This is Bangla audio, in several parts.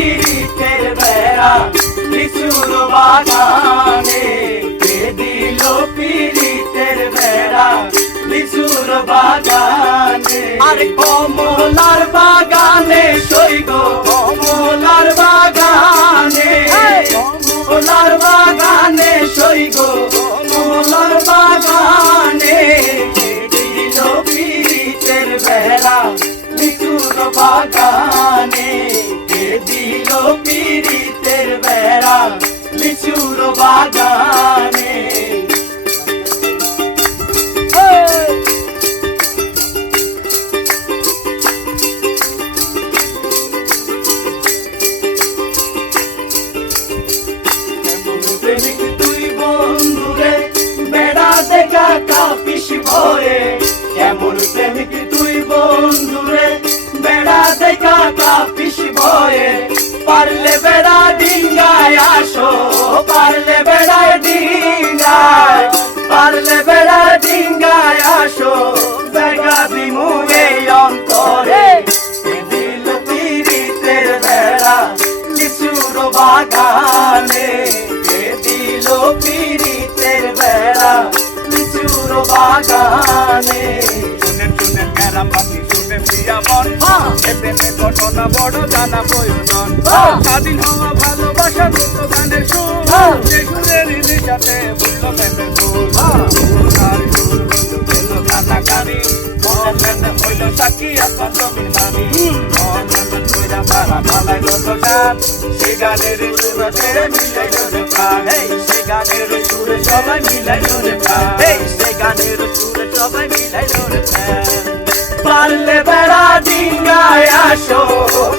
পিরিতের বেড়া লিচুর বাগানে দিল পিরিতের বেড়া লিচুর বাগানে। আর কমলার বাগানে প্রেমিক তুই বন্ধুরে বেড়া দেখা কাপিস ভরে কেমন প্রেমিক বেড়া লিচুর বাগানে। শুনে শুনে ক্যারাম বাকি শুনে প্রিয়া মন। এতে মে ঘটনা বড় জানা প্রয়োজন। স্বাধীন হওয়া ভালোবাসা দুটো গানের সুর। সে সুরের সাথে বুঝলো প্রেমের ফুল। হ্যাঁ। সুর হইল গেল কানাকানি মন মেন হইল সাক্ষী আপনার জমির মানি। মন মেন কইরা পারা পালাই যত গান সে গানের সুরতে মিলাইল প্রাণ। এই। গানের সুরে সবাই মিলাইল রে এই। সে গানের সুরে সবাই মিলাইল রে পারলে বেড়া ডিঙ্গায় আসো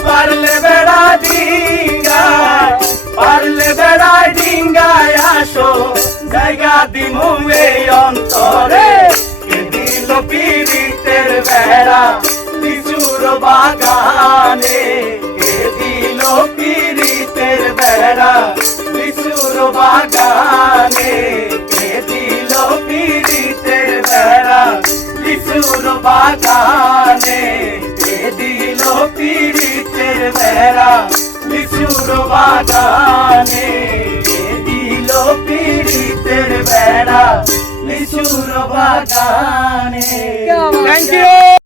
পারলে বেড়া ডিঙ্গায় পারলে বেড়া ডিঙ্গায় আসো জায়গা দিমু এই অন্তরে লিচুর বাগানে কে দিল পীড়িতের বেড়া লিচুর বাগানে কে দিল পীড়িতের বেড়া লিচুর বাগানে। Thank you